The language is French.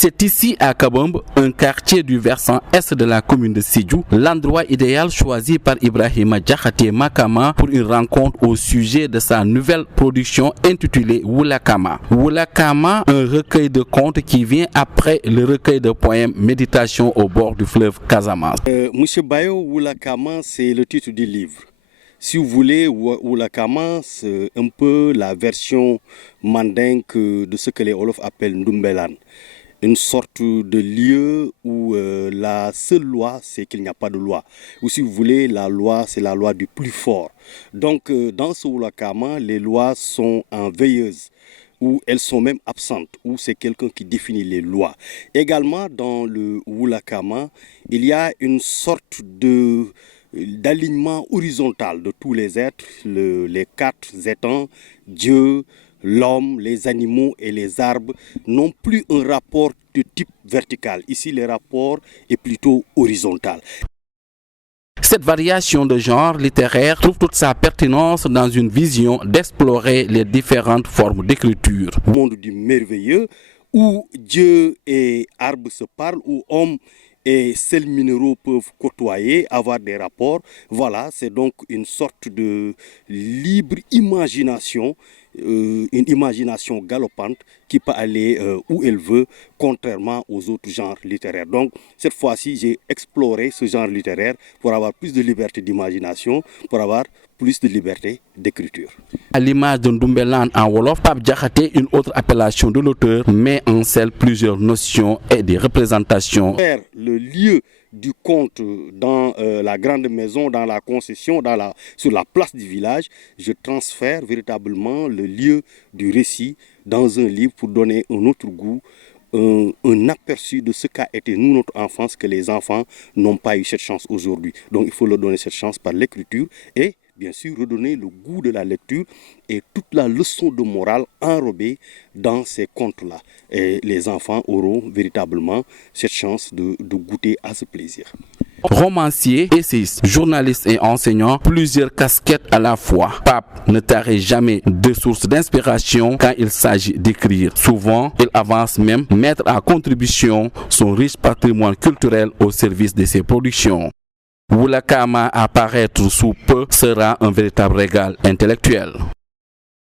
C'est ici à Kabombe, un quartier du versant est de la commune de Sédhiou, l'endroit idéal choisi par Ibrahima Diakhaté Makama pour une rencontre au sujet de sa nouvelle production intitulée Wulakama. Wulakama, un recueil de contes qui vient après le recueil de poèmes Méditation au bord du fleuve Casamance. Monsieur Bayo, Wulakama, c'est le titre du livre. Si vous voulez, Wulakama, c'est un peu la version mandingue de ce que les Wolof appellent Ndumbelan. Une sorte de lieu où la seule loi, c'est qu'il n'y a pas de loi. Ou si vous voulez, la loi, c'est la loi du plus fort. Donc, dans ce Wulakama, les lois sont en veilleuse, ou elles sont même absentes, ou c'est quelqu'un qui définit les lois. Également, dans le Wulakama, il y a une sorte d'alignement horizontal de tous les êtres, les quatre étangs, Dieu, l'homme, les animaux et les arbres n'ont plus un rapport de type vertical. Ici, le rapport est plutôt horizontal. Cette variation de genre littéraire trouve toute sa pertinence dans une vision d'explorer les différentes formes d'écriture. Le monde du merveilleux où Dieu et arbres se parlent, où homme et sels minéraux peuvent côtoyer, avoir des rapports. Voilà, c'est donc une sorte de libre imagination, une imagination galopante qui peut aller où elle veut, contrairement aux autres genres littéraires. Donc, cette fois-ci, j'ai exploré ce genre littéraire pour avoir plus de liberté d'imagination, pour avoir plus de liberté d'écriture. À l'image de Ndumbelan en Wolof, Pape Diakhaté, une autre appellation de l'auteur, met en scène plusieurs notions et des représentations. Faire le lieu du conte dans la grande maison, dans la concession, sur la place du village, je transfère véritablement le lieu du récit dans un livre pour donner un autre goût, un aperçu de ce qu'a été nous notre enfance, que les enfants n'ont pas eu cette chance aujourd'hui. Donc il faut leur donner cette chance par l'écriture et bien sûr redonner le goût de la lecture et toute la leçon de morale enrobée dans ces contes-là. Et les enfants auront véritablement cette chance de goûter à ce plaisir. Romancier, essayiste, journaliste et enseignant, plusieurs casquettes à la fois. Pape ne tarit jamais de sources d'inspiration quand il s'agit d'écrire. Souvent, il avance même mettre à contribution son riche patrimoine culturel au service de ses productions. Wulakama, à paraître sous peu, sera un véritable régal intellectuel.